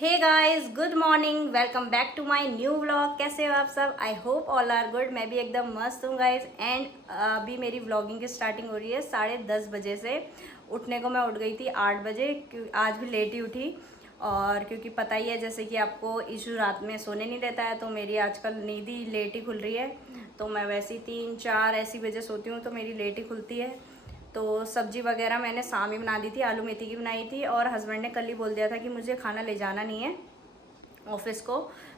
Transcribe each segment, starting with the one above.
Hey guys, good morning, welcome back to my new vlog. कैसे हो आप सब? I hope all are good. मैं भी एकदम मस्त हूँ गाइस। एंड अभी मेरी व्लॉगिंग की स्टार्टिंग हो रही है 10:30 बजे से। उठने को मैं उठ गई थी 8 बजे, आज भी लेट ही उठी। और क्योंकि पता ही है जैसे कि आपको इशू रात में सोने नहीं देता है, तो मेरी आजकल नींद ही लेट ही खुल रही है। तो मैं वैसे ही 3-4 ऐसी बजे सोती हूँ, तो मेरी लेट ही खुलती है। तो सब्जी वगैरह मैंने शाम ही बना दी थी, आलू मेथी की बनाई थी। और हस्बैंड ने कल ही बोल दिया था कि मुझे खाना ले जाना नहीं है ऑफिस को,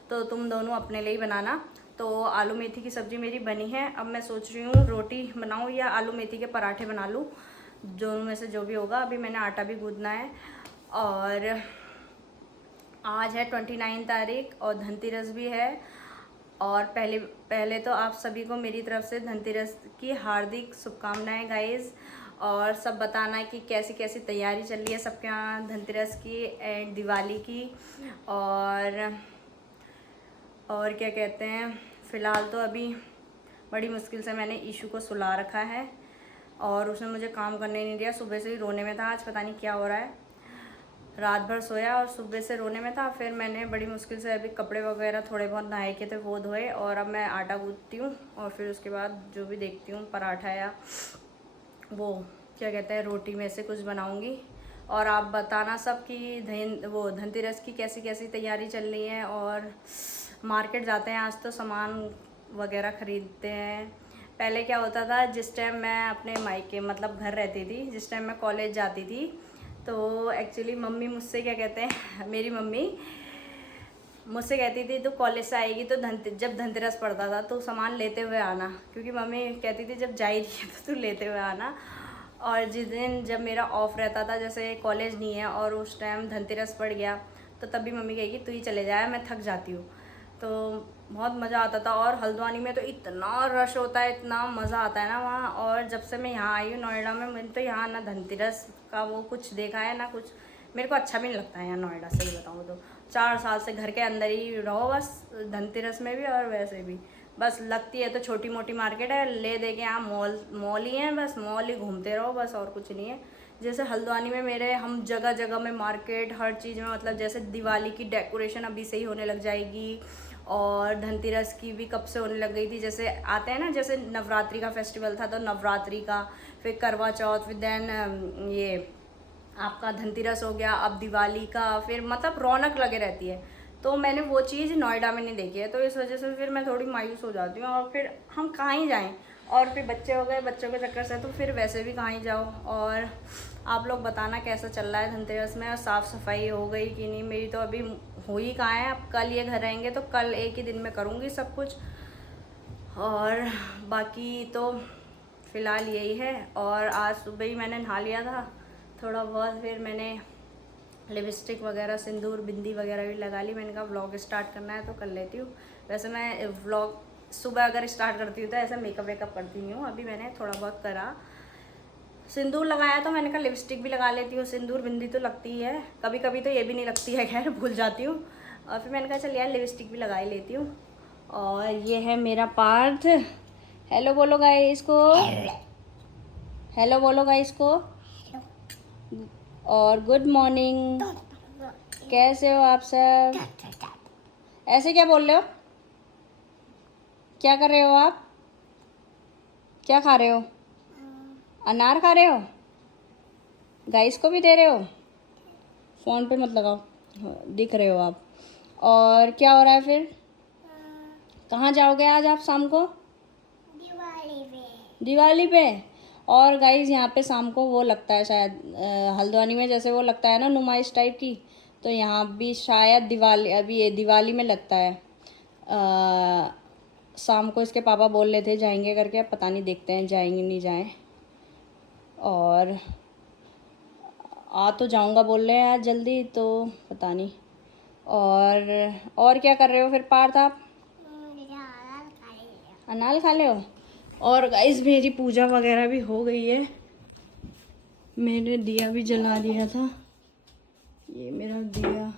तो तुम दोनों अपने लिए ही बनाना। तो आलू मेथी की सब्ज़ी मेरी बनी है। अब मैं सोच रही हूँ रोटी बनाऊँ या आलू मेथी के पराठे बना लूँ, दोनों में से जो भी होगा। अभी मैंने आटा भी गूंदना है। और आज है 29 तारीख और धनतेरस भी है। और पहले तो आप सभी को मेरी तरफ से धनतेरस की हार्दिक शुभकामनाएं गाइज़। और सब बताना कि कैसी कैसी तैयारी चल रही है सबके यहाँ धनतेरस की एंड दिवाली की। और क्या कहते हैं, फ़िलहाल तो अभी बड़ी मुश्किल से मैंने ईशू को सुला रखा है और उसने मुझे काम करने नहीं दिया। सुबह से ही रोने में था, आज पता नहीं क्या हो रहा है। रात भर सोया और सुबह से रोने में था। फिर मैंने बड़ी मुश्किल से अभी कपड़े वगैरह थोड़े बहुत नहाए के थे वो धोए, और अब मैं आटा गूंथती हूँ और फिर उसके बाद जो भी देखती हूँ पराठा या वो क्या कहते हैं रोटी में से कुछ बनाऊँगी। और आप बताना सब कि धनतेरस की कैसी कैसी तैयारी चल रही है। और मार्केट जाते हैं आज तो सामान वगैरह ख़रीदते हैं। पहले क्या होता था, जिस टाइम मैं अपने मायके मतलब घर रहती थी, जिस टाइम मैं कॉलेज जाती थी, तो एक्चुअली मम्मी मुझसे क्या कहते हैं मेरी मम्मी मुझसे कहती थी तो कॉलेज से आएगी तो जब धनतेरस पड़ता था तो सामान लेते हुए आना, क्योंकि मम्मी कहती थी जब जा ही रही है तो तू लेते हुए आना। और जिस दिन जब मेरा ऑफ रहता था, जैसे कॉलेज नहीं है और उस टाइम धनतेरस पड़ गया, तो तब भी मम्मी कहेगी तू ही चले जाए, मैं थक जाती हूँ। तो बहुत मज़ा आता था। और हल्द्वानी में तो इतना रश होता है, इतना मज़ा आता है ना वहाँ। और जब से मैं यहाँ आई हूँ नोएडा में, मैंने तो यहाँ ना धनतेरस का वो कुछ देखा है ना कुछ। मेरे को अच्छा भी नहीं लगता है यहाँ नोएडा, सही बताऊँ तो। 4 साल से घर के अंदर ही रहो बस, धनतेरस में भी और वैसे भी। बस लगती है तो छोटी मोटी मार्केट है, ले दे के यहाँ मॉल ही हैं, बस मॉल ही घूमते रहो बस, और कुछ नहीं है। जैसे हल्द्वानी में हम जगह जगह में मार्केट, हर चीज़ में, मतलब जैसे दिवाली की डेकोरेशन अभी से ही होने लग जाएगी। और धनतेरस की भी कब से होने लग गई थी। जैसे आते हैं ना, जैसे नवरात्रि का फेस्टिवल था तो नवरात्रि का, फिर करवा चौथ, फिर देन ये आपका धनतेरस हो गया, अब दिवाली का, फिर मतलब रौनक लगे रहती है। तो मैंने वो चीज़ नोएडा में नहीं देखी है, तो इस वजह से फिर मैं थोड़ी मायूस हो जाती हूँ। और फिर हम कहाँ ही जाएँ, और फिर बच्चे हो गए, बच्चों के चक्कर से तो फिर वैसे भी कहाँ ही जाओ। और आप लोग बताना कैसा चल रहा है धनतेरस में, और साफ़ सफाई हो गई कि नहीं। मेरी तो अभी हो ही कहाँ है, अब कल ये घर रहेंगे तो कल एक ही दिन में करूँगी सब कुछ। और बाकी तो फ़िलहाल यही है। और आज सुबह ही मैंने नहा लिया था थोड़ा बहुत, फिर मैंने लिपस्टिक वगैरह, सिंदूर, बिंदी वगैरह भी लगा ली। मैंने कहा व्लॉग स्टार्ट करना है तो कर लेती हूँ। वैसे मैं व्लॉग सुबह अगर स्टार्ट करती हूँ तो ऐसा मेकअप वेकअप करती नहीं हूँ। अभी मैंने थोड़ा बहुत करा, सिंदूर लगाया, तो मैंने कहा लिपस्टिक भी लगा लेती हूँ। सिंदूर बिंदी तो लगती ही है, कभी कभी तो ये भी नहीं लगती है, खैर भूल जाती हूँ। और फिर मैंने कहा चल यार लिपस्टिक भी लगा ही लेती हूँ। और ये है मेरा पार्थ। हेलो बोलो गाइस को, हेलो बोलो गाइस को। और गुड मॉर्निंग, कैसे हो आप सब? ऐसे क्या बोल रहे हो? क्या कर रहे हो आप? क्या खा रहे हो? अनार खा रहे हो? गाइस को भी दे रहे हो? फ़ोन पे मत लगाओ, हाँ, दिख रहे हो आप। और क्या हो रहा है फिर? कहाँ जाओगे आज आप शाम को? दिवाली पे। दिवाली पे। और गाइस यहाँ पे शाम को वो लगता है शायद, हल्द्वानी में जैसे वो लगता है ना नुमाइश टाइप की, तो यहाँ भी शायद दिवाली, अभी ये दिवाली में लगता है। शाम को इसके पापा बोल रहे थे जाएंगे करके, अब पता नहीं, देखते हैं जाएंगे नहीं जाएं। और आ तो जाऊंगा बोल रहे हैं आज जल्दी, तो पता नहीं। और क्या कर रहे हो फिर पार्थ आप? अनार खा ले हो। और गाइस मेरी पूजा वगैरह भी हो गई है, मैंने दिया भी जला दिया था, ये मेरा दिया।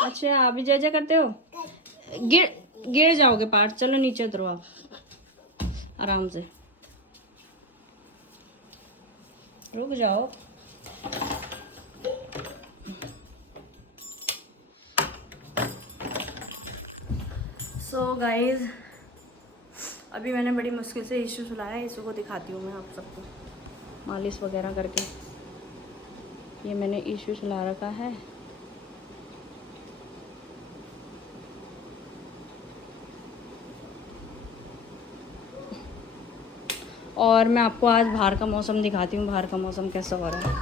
अच्छा आप भी जय जय करते हो? गिर जाओगे पार्थ, चलो नीचे उतरो आप आराम से, रुक जाओ। सो गाइज अभी मैंने बड़ी मुश्किल से ईशू सुलाया है। ईशू को दिखाती हूँ मैं आप सबको मालिश वगैरह करके। ये मैंने ईशू सुला रखा है। और मैं आपको आज बाहर का मौसम दिखाती हूँ, बाहर का मौसम कैसा हो रहा है।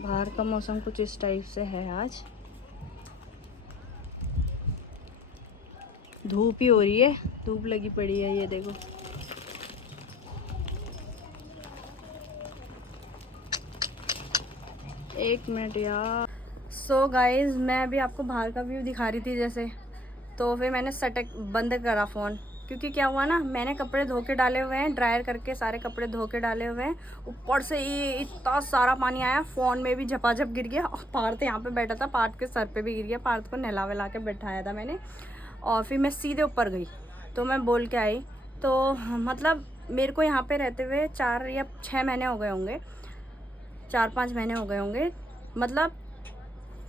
बाहर का मौसम कुछ इस टाइप से है। आज धूप ही हो रही है, धूप लगी पड़ी है। ये देखो एक मिनट यार। सो गाइज मैं अभी आपको बाहर का व्यू दिखा रही थी जैसे, तो फिर मैंने सटक बंद करा फ़ोन, क्योंकि क्या हुआ ना, मैंने कपड़े धो के डाले हुए हैं, ड्रायर करके सारे कपड़े धो के डाले हुए हैं। ऊपर से ये इतना सारा पानी आया, फ़ोन में भी झपाझप गिर गया। और पार्थ यहाँ पे बैठा था, पार्थ के सर पे भी गिर गया। पार्थ को नहला वहला के बैठाया था मैंने, और फिर मैं सीधे ऊपर गई तो मैं बोल के आई। तो मतलब मेरे को यहाँ पे रहते हुए 4 या 6 महीने हो गए होंगे, 4-5 महीने हो गए होंगे। मतलब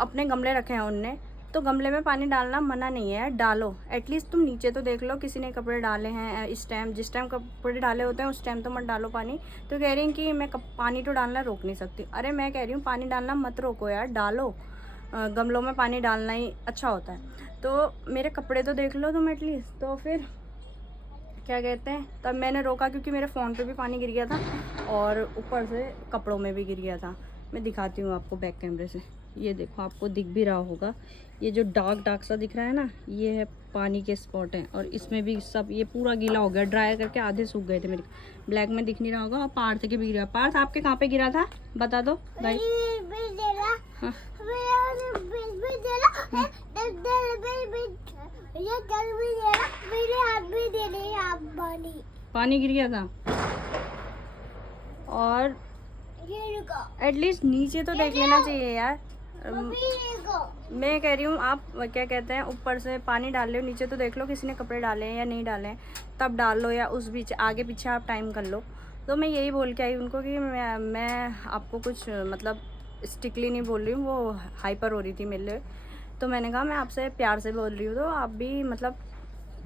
अपने गमले रखे हैं उनने, तो गमले में पानी डालना मना नहीं है, डालो। एटलीस्ट तुम नीचे तो देख लो, किसी ने कपड़े डाले हैं इस टाइम, जिस टाइम कपड़े डाले होते हैं उस टाइम तो मत डालो पानी। तो कह रही हैं कि मैं पानी तो डालना रोक नहीं सकती। अरे मैं कह रही हूँ पानी डालना मत रोको यार, डालो। गमलों में पानी डालना ही अच्छा होता है। तो मेरे कपड़े तो देख लो तुम एटलीस्ट। तो फिर क्या कहते हैं, तब मैंने रोका क्योंकि मेरे फ़ोन पे भी पानी गिर गया था और ऊपर से कपड़ों में भी गिर गया था। मैं दिखाती हूँ आपको बैक कैमरे से। ये देखो, आपको दिख भी रहा होगा, ये जो डार्क डार्क सा दिख रहा है ना, ये है पानी के स्पॉट हैं। और इसमें भी सब ये पूरा गीला हो गया, ड्राई करके आधे सूख गए थे मेरे। ब्लैक में दिख नहीं रहा होगा। और पार्थ के भी गिरा। पार्थ आपके कहाँ पे गिरा था बता दो गाइस। हाँ। पानी गिर गया था। और एटलीस्ट नीचे तो देख लेना चाहिए यार। मैं कह रही हूँ आप क्या कहते हैं, ऊपर से पानी डाल लो, नीचे तो देख लो किसी ने कपड़े डाले हैं या नहीं डाले हैं, तब डाल लो, या उस बीच आगे पीछे आप टाइम कर लो। तो मैं यही बोल के आई उनको कि मैं आपको कुछ मतलब स्टिकली नहीं बोल रही हूँ, वो हाइपर हो रही थी मेरे लिए। तो मैंने कहा मैं आपसे प्यार से बोल रही हूँ, तो आप भी मतलब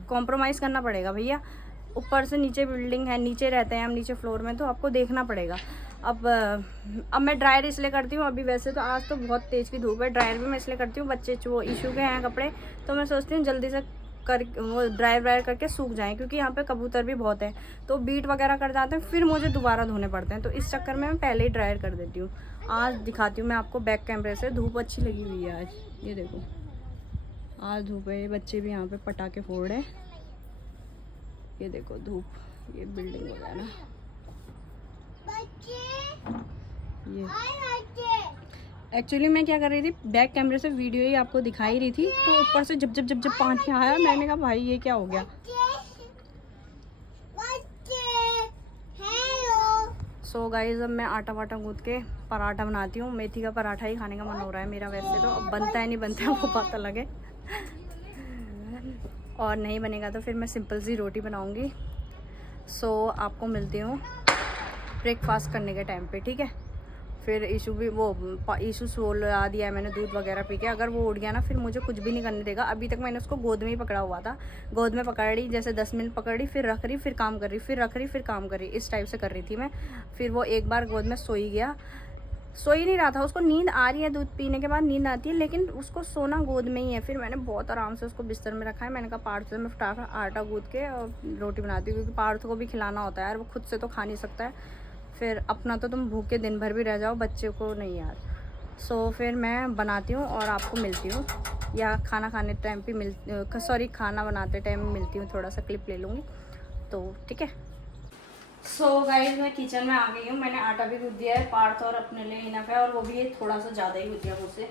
कॉम्प्रोमाइज़ करना पड़ेगा भैया। ऊपर से नीचे बिल्डिंग है, नीचे रहते हैं हम, नीचे फ्लोर में, तो आपको देखना पड़ेगा। अब मैं ड्रायर इसलिए करती हूँ, अभी वैसे तो आज तो बहुत तेज़ की धूप है, ड्रायर भी मैं इसलिए करती हूँ, बच्चे वो इशू के हैं कपड़े, तो मैं सोचती हूँ जल्दी से कर वो ड्रायर करके सूख जाएं, क्योंकि यहाँ पे कबूतर भी बहुत हैं, तो बीट वगैरह कर जाते हैं, फिर मुझे दोबारा धोने पड़ते हैं। तो इस चक्कर में मैं पहले ही ड्रायर कर देती हूँ। आज दिखाती हूँ मैं आपको बैक कैमरे से। धूप अच्छी लगी हुई है आज, ये देखो आज धूप है। बच्चे भी यहाँ पे पटाखे फोड़ रहे हैं, ये देखो धूप, ये बिल्डिंग वगैरह। ये एक्चुअली मैं क्या कर रही थी, बैक कैमरे से वीडियो ही आपको दिखाई रही थी, तो ऊपर से जब जब पानी आया, मैंने कहा भाई ये क्या हो गया। सो गाइस अब मैं आटा वाटा गूंथ के पराठा बनाती हूँ। मेथी का पराठा ही खाने का मन हो रहा है मेरा वैसे तो। अब बनता है नहीं बनता है वो बात अलग है, और नहीं बनेगा तो फिर मैं सिंपल सी रोटी बनाऊँगी। सो आपको मिलती हूँ ब्रेकफास्ट करने के टाइम पे, ठीक है। फिर ईशू भी ईशू सोला दिया है मैंने दूध वगैरह पी के। अगर वो उठ गया ना फिर मुझे कुछ भी नहीं करने देगा। अभी तक मैंने उसको गोद में ही पकड़ा हुआ था, गोद में पकड़ रही जैसे 10 मिनट पकड़ रही, फिर रख रही, फिर काम कर रही, फिर रख रही, फिर काम कर रही, इस टाइप से कर रही थी मैं। फिर वो एक बार गोद में सो ही गया, सो ही नहीं रहा था, उसको नींद आ रही है, दूध पीने के बाद नींद आती है, लेकिन उसको सोना गोद में ही है। फिर मैंने बहुत आराम से उसको बिस्तर में रखा है। मैंने कहा पार्थ से मैं फटाफट आटा गूंथ के और रोटी बनाती हूँ, क्योंकि पार्थ को भी खिलाना होता है यार, वो खुद से तो खा नहीं सकता है। फिर अपना तो तुम भूखे दिन भर भी रह जाओ, बच्चे को नहीं यार। सो फिर मैं बनाती हूँ और आपको मिलती हूँ, या खाना खाने टाइम पे खाना बनाते टाइम मिलती हूँ, थोड़ा सा क्लिप ले लूँगी तो ठीक है। सो गाइस मैं किचन में आ गई हूँ। मैंने आटा भी गूंथ दिया है, पार्थ और अपने लिए इनफ है, और वो भी थोड़ा सा ज़्यादा ही गूंथ दिया मुझसे।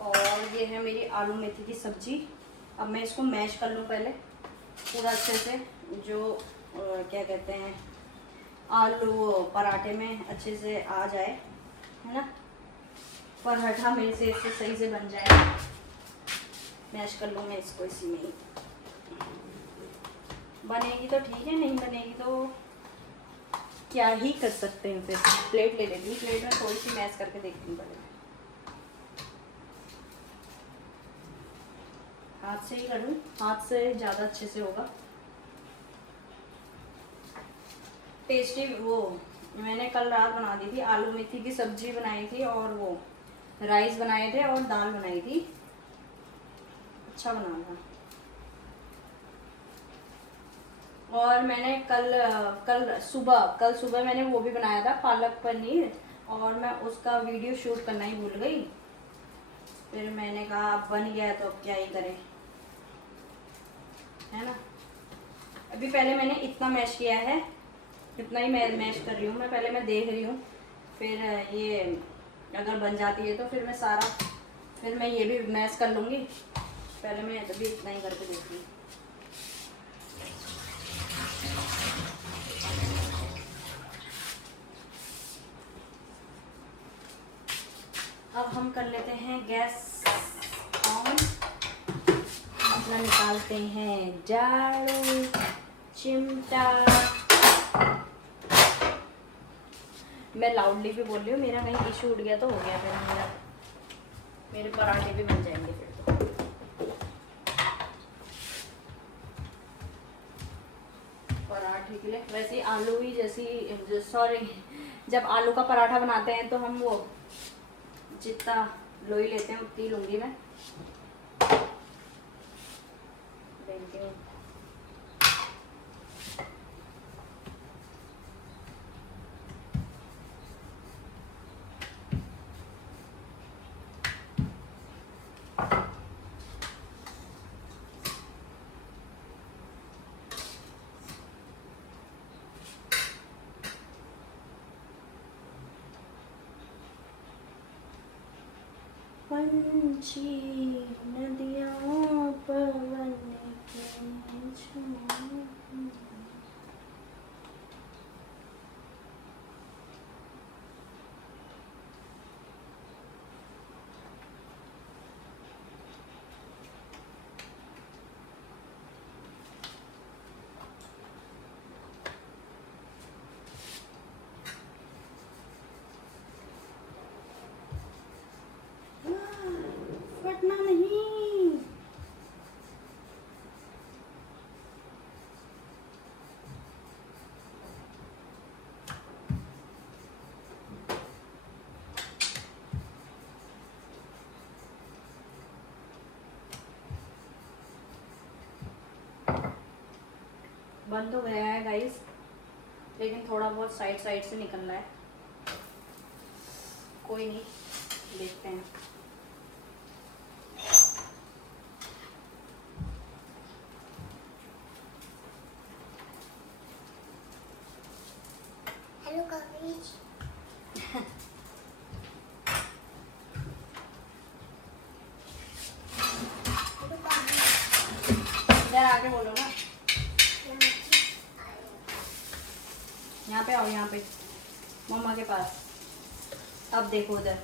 और ये है मेरी आलू मेथी की सब्जी। अब मैं इसको मैश कर लूँ पहले पूरा अच्छे से, जो क्या कहते हैं आलू पराठे में अच्छे से आ जाए, है ना, पराठा मेरे से इससे सही से बन जाए। मैश कर लूँ मैं इसको इसी में ही। बनेगी तो ठीक है, नहीं बनेगी तो क्या ही कर सकते हैं। फिर प्लेट ले लेती हूँ, प्लेट में थोड़ी सी मैश करके देखती हूँ पहले। हाथ से ही करूँ, हाथ से ज़्यादा अच्छे से होगा। टेस्टी वो मैंने कल रात बना दी थी, आलू मेथी की सब्जी बनाई थी और वो राइस बनाए थे और दाल बनाई थी। अच्छा बना था। और मैंने कल सुबह मैंने वो भी बनाया था, पालक पनीर, और मैं उसका वीडियो शूट करना ही भूल गई। फिर मैंने कहा अब बन गया है तो अब क्या ही करें, है ना। अभी पहले मैंने इतना मैश किया है, इतना ही मैं मैश कर रही हूँ मैं। पहले मैं देख रही हूँ, फिर ये अगर बन जाती है तो फिर मैं ये भी मैश कर लूँगी। पहले मैं अभी इतना ही करके देखती हूँ। अब हम कर लेते हैं गैस ऑन, अपना निकालते हैं झाड़ू चिमटा। मैं लाउडली भी बोल रही हूँ, मेरा कहीं इशू उठ गया तो हो गया, फिर मेरे पराठे भी बन जाएंगे फिर तो। पराठे के लिए वैसे आलू ही सॉरी, जब आलू का पराठा बनाते हैं तो हम वो जितना लोई लेते हैं उतनी लूँगी मैं। देखती हूँ। पंछी नदियों पवन के झूम। फटना नहीं। बन तो गया है गाइस, लेकिन थोड़ा बहुत साइड से निकल रहा है। कोई नहीं, देखते हैं। Hello guys. इधर आके बोलो ना, यहाँ पे आओ, यहाँ पे मम्मा के पास। अब देखो उधर।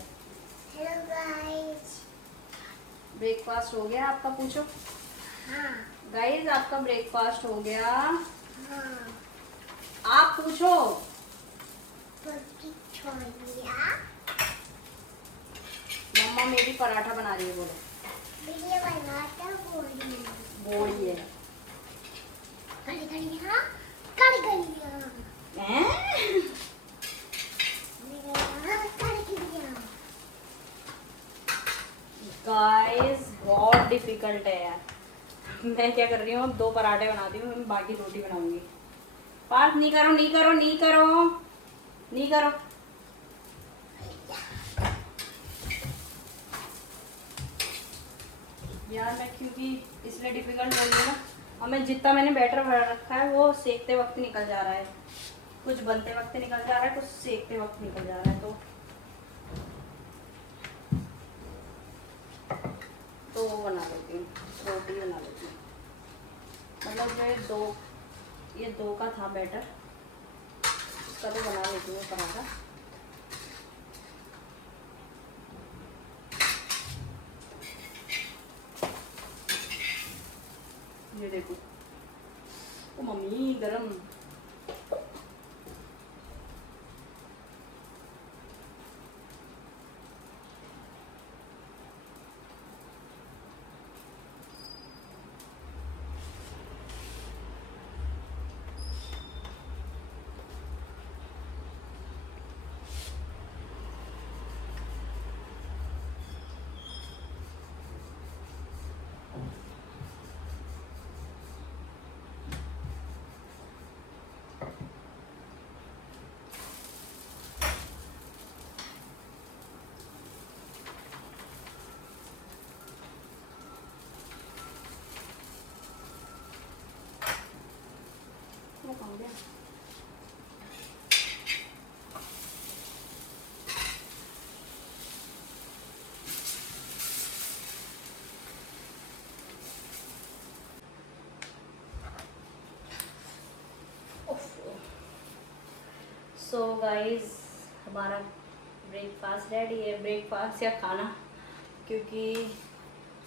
Hello guys. ब्रेकफास्ट हो गया आपका? पूछो। हाँ गाइस आपका ब्रेकफास्ट हो गया? हाँ। आप पूछो। रोटी छोड़िया। मम्मा मेरी पराठा बना रही है, बोलो। वीडियो बनाता बोली। बोलिए। कड़ी कड़िया, कड़ी कड़िया। हैं? गाइस बहुत डिफिकल्ट है यार। मैं क्या कर रही हूँ, अब 2 पराठे बनाती हूँ, मैं बाकी रोटी बनाऊंगी। पार्थ नहीं करो, नहीं करो, नहीं करो, नहीं करो। यार मैं क्योंकि इसलिए डिफिकल्ट बोल रही हूँ ना, और मैं जितना मैंने बैटर भर रखा है वो सेकते वक्त निकल जा रहा है। कुछ बनते वक्त निकल जा रहा है, कुछ सेकते वक्त निकल जा रहा है। तो वो बना लेती हूँ, रोटी बना लेती हूँ। मतलब ये दो का था बैटर, इसका तो बना लेती हूँ पराठा। ये देखो, ओ मम्मी गरम। गया। सो गाइस हमारा ब्रेकफास्ट रेडी है, ब्रेकफास्ट या खाना, क्योंकि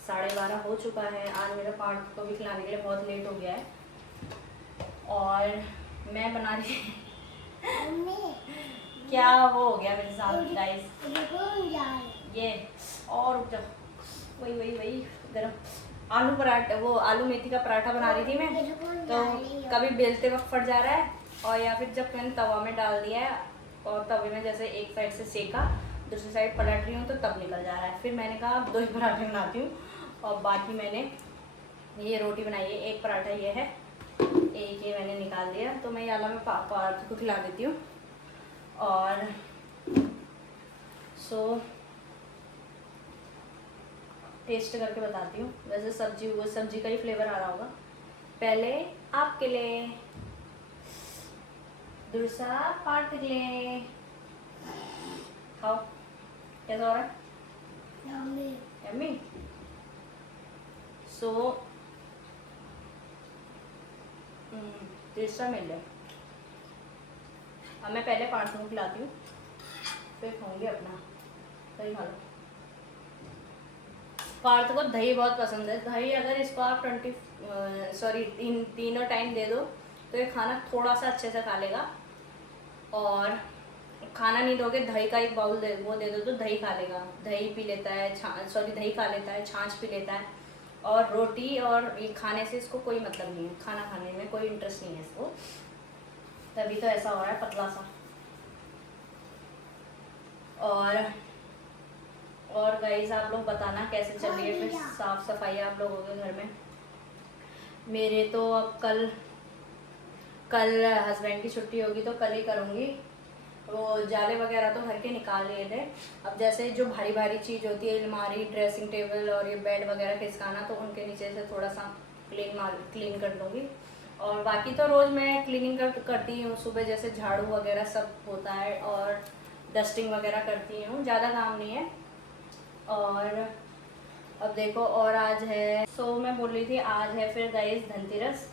12:30 हो चुका है। आज मेरे पार्ट को भी खिलाने के लिए बहुत लेट हो गया है और मैं बना रही क्या वो हो गया मेरे साथ गाइस, ये और वही गरम आलू पराठा, वो आलू मेथी का पराठा बना रही थी मैं, तो कभी बेलते वक्त फट जा रहा है और या फिर जब मैंने तवा में डाल दिया है और तवे में जैसे एक साइड से सेका, दूसरी साइड पलट रही हूँ तो तब निकल जा रहा है। फिर मैंने कहा अब 2 ही पराठे बनाती हूँ और बाकी मैंने ये रोटी बनाई है, एक पराठा ये है, एक ये मैंने निकाल दिया। तो मैं याला में पार्थ को खिला देती हूँ और सो टेस्ट करके बताती हूँ। वैसे सब्जी का ही फ्लेवर आ रहा होगा। पहले आपके लिए दूसरा पार्ट के लिए, खाओ कैसा हो रहा है? यम्मी। सो तीसरा मिल जाए। अब मैं पहले पार्ट को खिलाती हूँ फिर खाऊंगी अपना। दही खा लो। पार्थ को दही बहुत पसंद है। दही अगर इसको आप तीनों टाइम दे दो तो ये खाना थोड़ा सा अच्छे से खा लेगा, और खाना नहीं दोगे दही का एक बाउल वो दे दो तो दही खा लेगा। दही पी लेता है, दही खा लेता है, छाछ पी लेता है, और रोटी और ये खाने से इसको कोई मतलब नहीं है, खाना खाने में कोई इंटरेस्ट नहीं है इसको, तभी तो ऐसा हो रहा है पतला सा। और गाइस आप लोग बताना कैसे चल रही है फिर साफ सफाई आप लोगों के घर में। मेरे तो अब कल हस्बैंड की छुट्टी होगी तो कल ही करूँगी। वो जाले वगैरह तो घर के निकाल लिए थे। अब जैसे जो भारी भारी चीज़ होती है, अलमारी, ड्रेसिंग टेबल और ये बेड वगैरह खिसकाना, तो उनके नीचे से थोड़ा सा क्लीन कर लूँगी। और बाकी तो रोज़ मैं क्लीनिंग करती हूँ। सुबह जैसे झाड़ू वगैरह सब होता है और डस्टिंग वगैरह करती हूँ, ज़्यादा काम नहीं है। और अब देखो, और आज है, मैं बोल रही थी आज है फिर गाइस धनतेरस,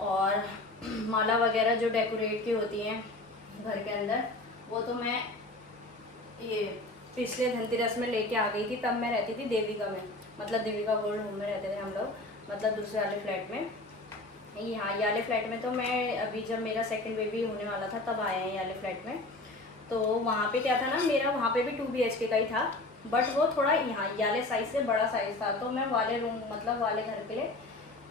और माला वगैरह जो डेकोरेट की होती हैं घर के अंदर, वो तो मैं ये पिछले धनतेरस में लेके आ गई थी। तब मैं रहती थी देविका में, मतलब देविका गोल्ड होम में रहते थे हम लोग, मतलब दूसरे वाले फ्लैट में। यहाँ ये वाले फ्लैट में तो मैं अभी जब मेरा सेकंड बेबी होने वाला था तब आए हैं ये वाले फ्लैट में। तो वहाँ पे क्या था ना, मेरा वहाँ पे भी 2 BHK का ही था, बट वो थोड़ा यहाँ वाले साइज से बड़ा साइज था। तो मैं वाले रूम, मतलब वाले घर के लिए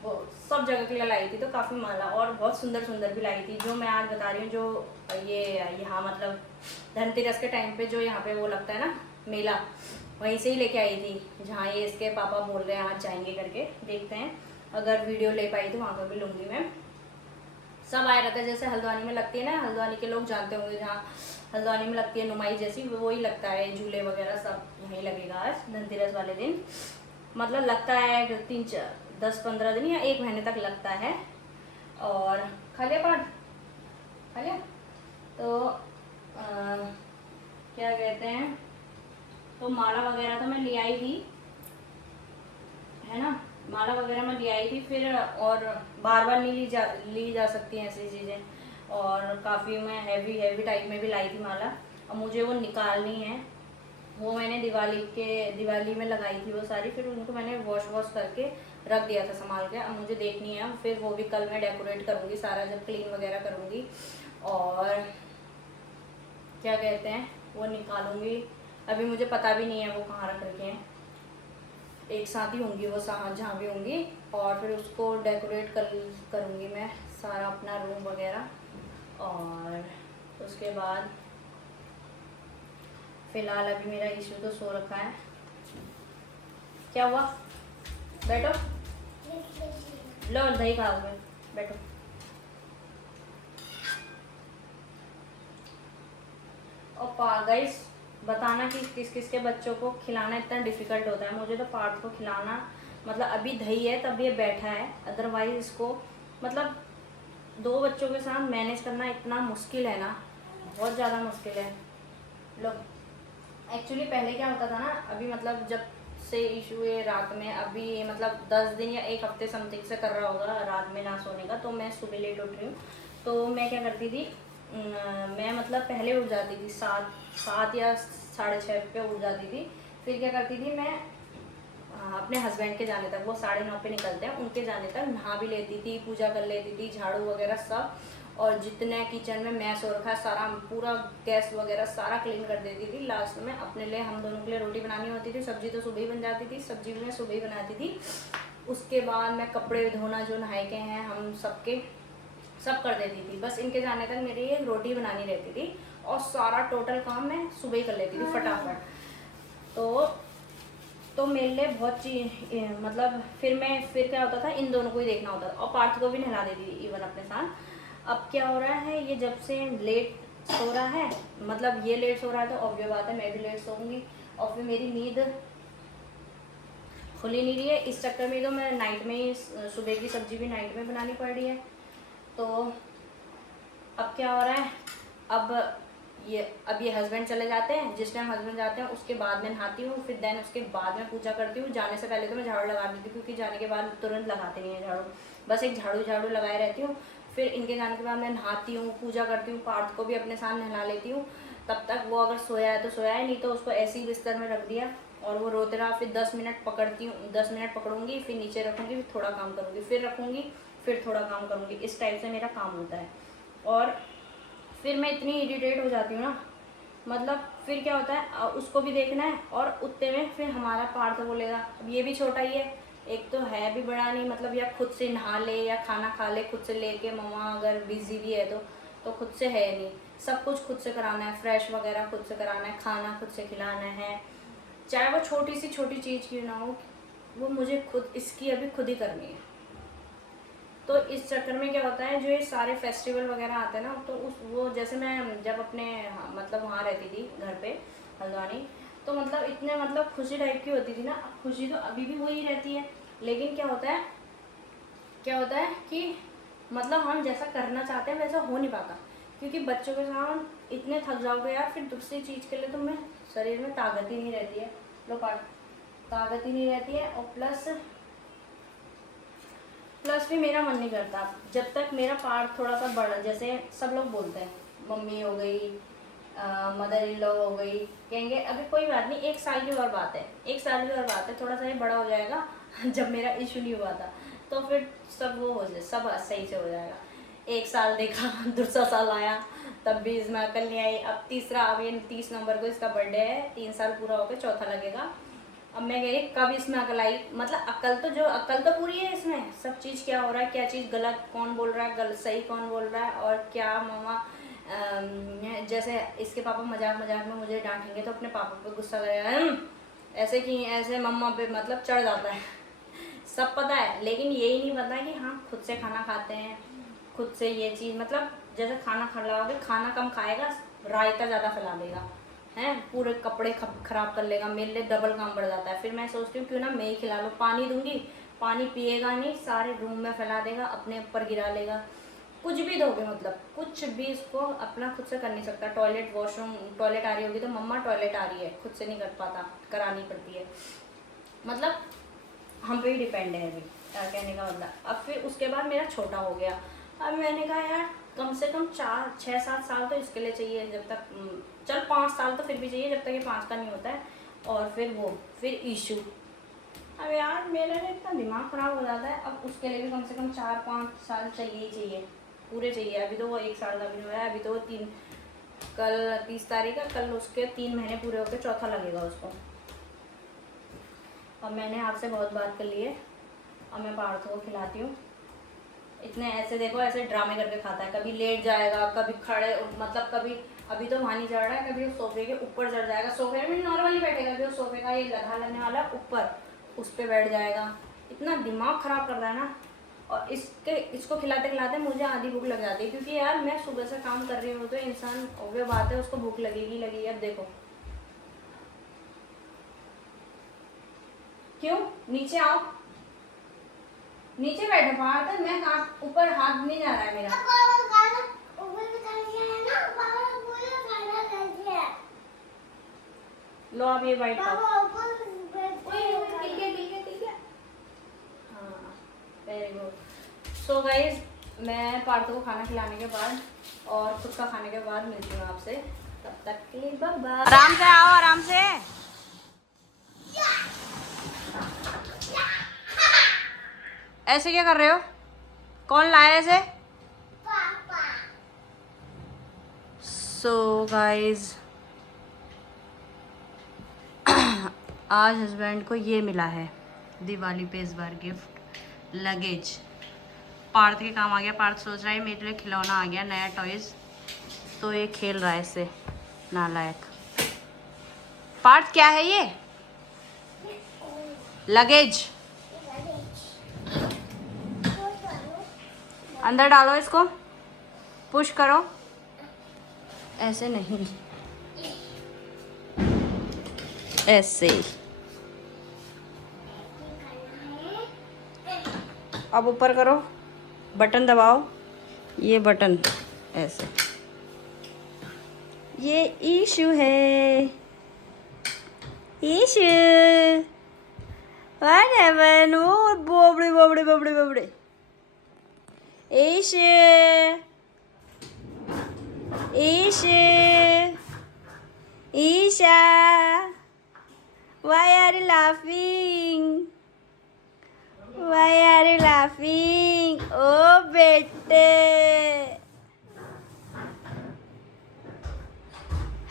वो सब जगह के लिए लाई थी, तो काफ़ी माला और बहुत सुंदर सुंदर भी लाई थी, जो मैं आज बता रही हूँ। जो ये यहाँ मतलब धनतेरस के टाइम पे जो यहाँ पे वो लगता है ना मेला, वहीं से ही लेके आई थी, जहाँ ये इसके पापा बोल रहे हैं आज जाएंगे करके। देखते हैं अगर वीडियो ले पाई तो वहाँ पर भी लूँगी मैं। सब आया रहता है, जैसे हल्द्वानी में लगती है ना, हल्द्वानी के लोग जानते होंगे, जहाँ हल्द्वानी में लगती है नुमाई जैसी, वही लगता है। झूले वगैरह सब यहीं लगेगा आज धनतेरस वाले दिन। मतलब लगता है 10-15 दिन या 1 महीने तक लगता है। और खा लिया पार्ट, खा लिया तो क्या कहते हैं, तो माला वगैरह तो मैं ले आई थी, है ना, माला वगैरह मैं ले आई थी फिर। और बार बार नहीं ली जा सकती हैं ऐसी चीज़ें, और काफ़ी मैं हैवी टाइप में भी लाई थी माला। अब मुझे वो निकालनी है। वो मैंने दिवाली में लगाई थी वो सारी, फिर उनको मैंने वॉश करके रख दिया था संभाल के। अब मुझे देखनी है, फिर वो भी कल मैं डेकोरेट करूँगी सारा, जब क्लीन वगैरह करूँगी और क्या कहते हैं वो निकालूँगी। अभी मुझे पता भी नहीं है वो कहाँ रख रखे हैं, एक साथ ही होंगी वो जहाँ भी होंगी। और फिर उसको डेकोरेट करूँगी मैं सारा अपना रूम वगैरह। और उसके बाद फ़िलहाल अभी मेरा इशू तो सो रखा है। क्या हुआ, बैठो, लो दही खाओगे, बैठो। और गाइस बताना कि किस के बच्चों को खिलाना इतना डिफ़िकल्ट होता है। मुझे तो पार्थ को खिलाना, मतलब अभी दही है तब ये बैठा है, अदरवाइज इसको मतलब दो बच्चों के साथ मैनेज करना इतना मुश्किल है ना, बहुत ज़्यादा मुश्किल है। लोग एक्चुअली पहले क्या होता था ना, अभी मतलब जब से इशू है रात में, अभी मतलब 10 दिन या एक हफ्ते समथिंग से कर रहा होगा रात में ना सोने का, तो मैं सुबह लेट उठ रही हूँ। तो मैं क्या करती थी, मैं मतलब पहले उठ जाती थी 7 या 6:30 पे उठ जाती थी। फिर क्या करती थी मैं, अपने हस्बैंड के जाने तक, वो 9:30 पे निकलते हैं, उनके जाने तक नहा भी लेती थी, पूजा कर लेती थी, झाड़ू वगैरह सब, और जितने किचन में मैस हो रखा है सारा, पूरा गैस वगैरह सारा क्लीन कर देती थी। लास्ट में अपने लिए, हम दोनों के लिए रोटी बनानी होती थी, सब्जी तो सुबह ही बन जाती थी, सब्जी भी मैं सुबह ही बनाती थी। उसके बाद मैं कपड़े धोना जो नहाए के हैं हम सबके, सब कर देती थी। बस इनके जाने तक मेरी एक रोटी बनानी रहती थी, और सारा टोटल काम मैं सुबह ही कर लेती थी फटाफट। तो मेरे लिए बहुत चीज मतलब, फिर क्या होता था, इन दोनों को ही देखना होता था, और पार्थ को भी नहला देती थी इवन अपने साथ। अब क्या हो रहा है, ये जब से लेट सो रहा है, मतलब ये लेट सो रहा है, तो ऑब्वियस बात है मैं भी लेट सोऊंगी, और फिर मेरी नींद खुल ही नहीं रही है। इस चक्कर में तो मैं नाइट में ही, सुबह की सब्जी भी नाइट में बनानी पड़ रही है। तो अब क्या हो रहा है, अब ये हस्बैंड चले जाते हैं, जिस टाइम हस्बैंड जाते हैं उसके बाद मैं नहाती हूँ, फिर देन उसके बाद में पूजा करती हूँ। जाने से पहले तो मैं झाड़ू लगा देती हूँ, क्योंकि जाने के बाद तुरंत लगाते नहीं है झाड़ू, बस एक झाड़ू लगाए रहती हूँ। फिर इनके जाने के बाद मैं नहाती हूँ, पूजा करती हूँ, पार्थ को भी अपने साथ नहला लेती हूँ। तब तक वो अगर सोया है तो सोया है, नहीं तो उसको ऐसे ही बिस्तर में रख दिया और वो रोते रहा। फिर 10 मिनट पकड़ती हूँ, 10 मिनट पकड़ूंगी, फिर नीचे रखूँगी, फिर थोड़ा काम करूँगी, फिर रखूँगी, फिर थोड़ा काम करूँगी। इस टाइप से मेरा काम होता है। और फिर मैं इतनी इरिटेट हो जाती हूँ ना, मतलब फिर क्या होता है, उसको भी देखना है, और उतने में फिर हमारा पार्थ बोलेगा, अब ये भी छोटा ही है, एक तो है भी बड़ा नहीं, मतलब या खुद से नहा ले या खाना खा ले खुद से लेके, मम्मा अगर बिजी भी है तो खुद से है नहीं, सब कुछ खुद से कराना है, फ्रेश वगैरह खुद से कराना है, खाना खुद से खिलाना है, चाहे वो छोटी सी छोटी चीज़ क्यों ना हो, वो मुझे खुद, इसकी अभी खुद ही करनी है। तो इस चक्कर में क्या होता है, जो ये सारे फेस्टिवल वगैरह आते हैं ना, तो वो जैसे मैं जब अपने मतलब वहाँ रहती थी घर पे हल्द्वानी, तो मतलब इतने मतलब खुशी टाइप की होती थी ना। खुशी तो अभी भी वही रहती है, लेकिन क्या होता है कि मतलब हम जैसा करना चाहते हैं वैसा हो नहीं पाता, क्योंकि बच्चों के साथ इतने थक जाओगे यार, फिर दूसरी चीज़ के लिए तो मैं, शरीर में ताकत ही नहीं रहती है, ताकत ही नहीं रहती है। और प्लस भी मेरा मन नहीं करता, जब तक मेरा पार्ट थोड़ा सा बड़ा, जैसे सब लोग बोलते हैं, मम्मी हो गई, मदर इन लॉ हो गई, कहेंगे अभी कोई बात नहीं, 1 साल की और बात है, 1 साल की और बात है, थोड़ा सा ये बड़ा हो जाएगा जब मेरा इशू नहीं हुआ था, तो फिर सब वो हो जाए, सब सही से हो जाएगा। 1 साल देखा दूसरा साल आया, तब भी इसमें अकल नहीं आई। अब तीसरा, अब ये 30 नवंबर को इसका बर्थडे है, 3 साल पूरा होकर चौथा लगेगा। अब मैं कह रही कब इसमें अकल आई, मतलब अकल तो पूरी है इसमें, सब चीज़ क्या हो रहा है, क्या चीज़ गलत कौन बोल रहा है, गलत सही कौन बोल रहा है, और क्या मम्मा, जैसे इसके पापा मजाक मजाक में मुझे डांटेंगे तो अपने पापा पे गुस्सा करेगा, ऐसे कि ऐसे मम्मा पे मतलब चढ़ जाता है सब पता है, लेकिन यही नहीं पता है कि हाँ खुद से खाना खाते हैं, खुद से ये चीज़, मतलब जैसे खाना खा लाओगे, खाना कम खाएगा, रायता ज़्यादा फैला देगा, हैं पूरे कपड़े खराब कर लेगा, मेरे लिए डबल काम बढ़ जाता है। फिर मैं सोचती हूँ क्यों ना मैं ही खिला लूँ, पानी दूंगी, पानी पिएगा नहीं, सारे रूम में फैला देगा, अपने ऊपर गिरा लेगा, कुछ भी दोगे, मतलब कुछ भी इसको अपना खुद से कर नहीं सकता। टॉयलेट वॉशरूम, टॉयलेट आ रही होगी तो मम्मा टॉयलेट आ रही है, खुद से नहीं कर पाता, करानी पड़ती है, मतलब हम पे ही डिपेंड है अभी, कहने का मतलब। अब फिर उसके बाद मेरा छोटा हो गया, अब मैंने कहा यार कम से कम 4-6-7 साल तो इसके लिए चाहिए, जब तक चल 5 साल तो फिर भी चाहिए, जब तक ये 5 का नहीं होता है। और फिर इशू, अब यार मेरे लिए इतना दिमाग ख़राब हो जाता है, अब उसके लिए भी कम से कम 4-5 साल चाहिए ही चाहिए, पूरे चाहिए। अभी तो वो 1 साल का भी नहीं हुआ है, अभी तो वो कल 30 तारीख है, कल उसके 3 महीने पूरे होकर चौथा लगेगा उसको। अब मैंने आपसे बहुत बात कर ली है, अब मैं पार्थ को खिलाती हूँ। इतने ऐसे देखो, ऐसे ड्रामे करके खाता है, कभी लेट जाएगा, कभी खड़े, मतलब कभी, अभी तो वहाँ नहीं चढ़ रहा है, कभी वो सोफे के ऊपर चढ़ जाएगा, सोफे में नॉर्मली बैठेगा, जो सोफे का ये गधा लगने वाला है ऊपर, उस पर बैठ जाएगा, इतना दिमाग ख़राब कर रहा है ना। और इसको खिलाते खिलाते मुझे आधी भूख लग जाती है, क्योंकि यार मैं सुबह से काम कर रही हूँ, तो इंसान ऑब्वियस बात है उसको भूख लगेगी। अब देखो क्यों, नीचे आओ, नीचे बैठे पार्थ, मैं हाथ ऊपर, हाथ नहीं जा रहा है मेरा। पापा गाना ऊपर भी कर दिया है ना, पापा पूरा गाना कर दिया है। लो आप ये वाइट खाओ। पापा ऊपर ठीक है। हाँ वेरी गुड। सो गाइज मैं पार्थ को खाना खिलाने के बाद और खुद का खाने के बाद मिलती हूँ आपसे, तब तक के लिए बाय बाय। आराम से आओ, आराम से। ऐसे क्या कर रहे हो? कौन लाया ऐसे? पापा सो गाइज आज हस्बैंड को ये मिला है दिवाली पे इस बार गिफ्ट, लगेज। पार्थ के काम आ गया। पार्थ सोच रहा है मेरे लिए खिलौना आ गया नया टॉयज, तो ये खेल रहा है इससे, नालायक। पार्थ क्या है ये? लगेज। अंदर डालो इसको, पुश करो, ऐसे नहीं, ऐसे। अब ऊपर करो, बटन दबाओ, ये बटन ऐसे। ये ईशु है, ईशु। What happened? ओ बोबड़े बोबड़े बोबड़े बोबड़े। Ishu, Ishu, Isha, why are you laughing? Why are you laughing? ओ बेटे,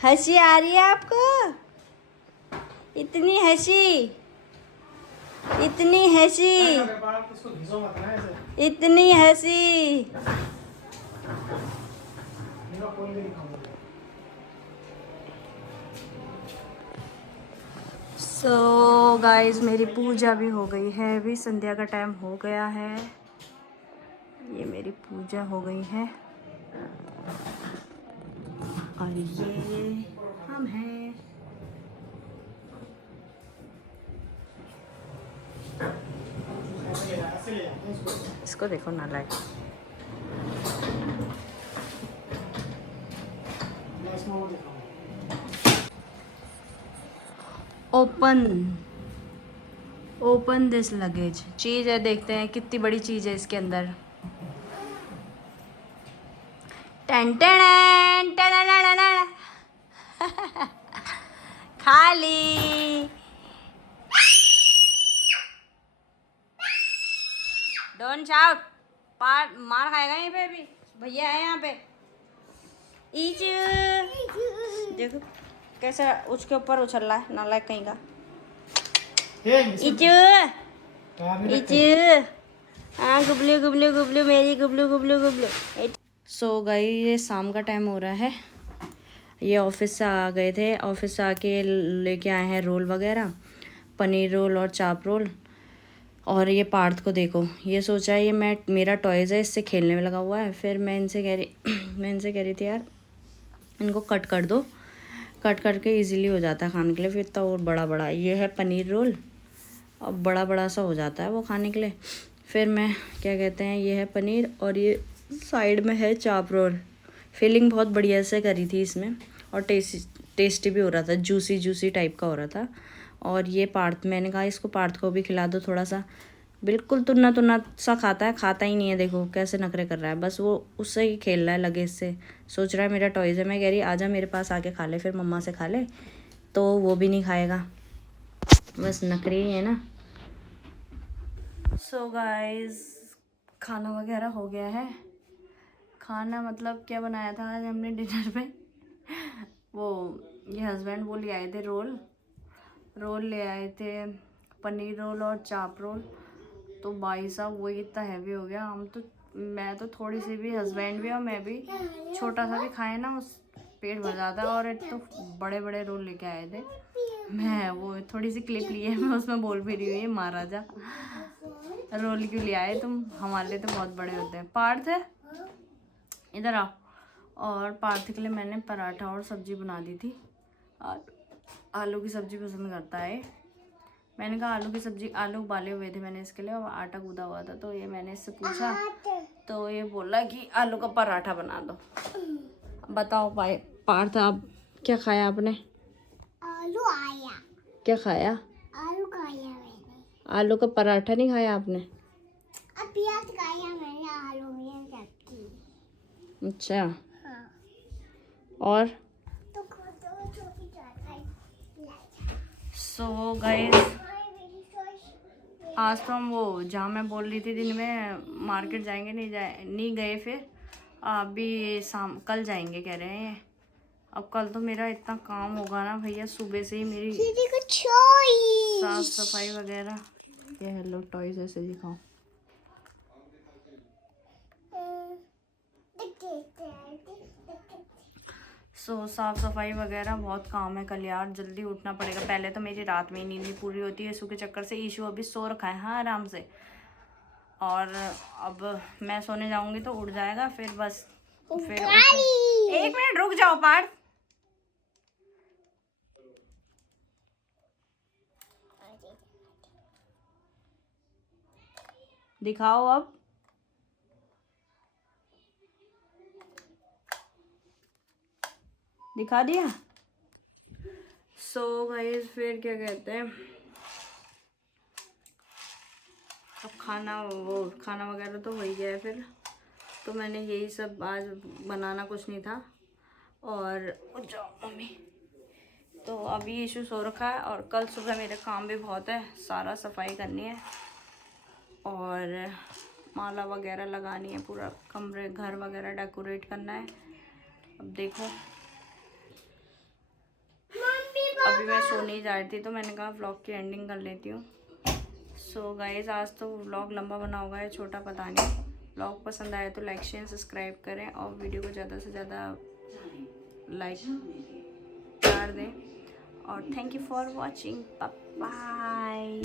हंसी आ रही है आपको? इतनी हंसी, इतनी हंसी, इतनी हंसी। सो गाइस मेरी पूजा भी हो गई है, अभी संध्या का टाइम हो गया है। ये मेरी पूजा हो गई है और ये हम हैं। इसको देखो नालायक। Open this luggage. चीज़ है, देखते हैं कितनी बड़ी चीज़ है इसके अंदर। टन टन टन टन टन। खाली। डोंट शाउट, मार खाएगा यहीं पे भी। भैया है यहाँ पे। ईचू देखो कैसा उसके ऊपर उछल रहा है, नालायक कहीं का। ईचू, ईचू, हाँ गुबलू गुबलू गुबलू, मेरी गुबलू गुबलू गुबलू। सो गई, ये शाम का टाइम हो रहा है। ये ऑफिस से आ गए थे, ऑफिस से आके लेके आए हैं रोल वगैरह, पनीर रोल और चाप रोल। और ये पार्थ को देखो, ये सोचा है ये मेरा टॉयज़ है, इससे खेलने में लगा हुआ है। फिर मैं इनसे कह रही थी यार इनको कट कर दो, कट करके इजीली हो जाता है खाने के लिए। फिर तो और बड़ा बड़ा ये है पनीर रोल, और बड़ा बड़ा सा हो जाता है वो खाने के लिए। फिर मैं क्या कहते हैं, ये है पनीर और ये साइड में है चाप रोल। फीलिंग बहुत बढ़िया से करी थी इसमें, और टेस्टी भी हो रहा था, जूसी जूसी टाइप का हो रहा था। और ये पार्थ, मैंने कहा इसको पार्थ को भी खिला दो थोड़ा सा। बिल्कुल तुन्ना तुन्ना सा खाता है, खाता ही नहीं है। देखो कैसे नखरे कर रहा है, बस वो उससे ही खेल रहा है लगेज से। सोच रहा है मेरा टॉयज़ है। मैं कह रही आजा मेरे पास आके खा ले, फिर मम्मा से खा ले, तो वो भी नहीं खाएगा, बस नखरे ही है ना। सो गाइस खाना वगैरह हो गया है। खाना मतलब क्या बनाया था आज हमने डिनर में, वो ये हस्बैंड वो ले आए थे रोल ले आए थे, पनीर रोल और चाप रोल। तो भाई साहब वही इतना हैवी हो गया। मैं तो थोड़ी सी भी, हस्बैंड भी और मैं भी छोटा सा भी खाए ना उस पेट भर जाता है। और एक तो बड़े बड़े रोल लेके आए थे। मैं वो थोड़ी सी क्लिप ली है, मैं उसमें बोल भी रही हूँ ये महाराजा रोल क्यों ले आए तुम, हमारे लिए तो बहुत बड़े होते हैं। पार्थ इधर आओ। और पार्थ के लिए मैंने पराठा और सब्जी बना दी थी। और आलू की सब्ज़ी पसंद करता है। मैंने कहा आलू की सब्जी, आलू उबाले हुए थे मैंने इसके लिए और आटा गूदा हुआ था, तो ये मैंने इससे पूछा तो ये बोला कि आलू का पराठा बना दो। बताओ पार्थ, आप क्या खाया आपने? आलू आया। क्या खाया? आलू खाया मैंने। आलू का पराठा नहीं खाया आपने? अब प्याज खाया मैंने, आलू में सब्जी। अच्छा, हाँ। और तो छोटी चाय। सो गाइस, आज तो हम वो जहाँ मैं बोल रही थी दिन में मार्केट जाएंगे, नहीं गए, फिर अभी शाम कल जाएंगे कह रहे हैं। अब कल तो मेरा इतना काम होगा ना भैया, सुबह से ही मेरी साफ सफाई वगैरह। ये हेलो टॉयज ऐसे दिखाओ। साफ सफाई वगैरह बहुत काम है कल यार, जल्दी उठना पड़ेगा। पहले तो मेरी रात में ही नींद नहीं पूरी होती है ईशू के चक्कर से। ईशू अभी सो रखा है हाँ आराम से, और अब मैं सोने जाऊंगी तो उठ जाएगा, फिर बस फिर एक मिनट रुक जाओ पार्थ। दिखाओ अब। दिखा दिया। सो गाइस, फिर क्या कहते हैं, अब खाना वगैरह तो हो ही गया है। फिर तो मैंने यही सब, आज बनाना कुछ नहीं था। और जाओ मम्मी, तो अभी इशू सो रखा है और कल सुबह मेरे काम भी बहुत है, सारा सफाई करनी है और माला वगैरह लगानी है, पूरा कमरे घर वगैरह डेकोरेट करना है। अब देखो, अभी मैं सोने ही जा रही थी तो मैंने कहा व्लॉग की एंडिंग कर लेती हूँ। सो गाइस, आज तो व्लॉग लंबा बना होगा या छोटा पता नहीं। व्लॉग पसंद आया तो लाइक शेयर सब्सक्राइब करें और वीडियो को ज़्यादा से ज़्यादा लाइक कर दें। और thank you for watching, bye.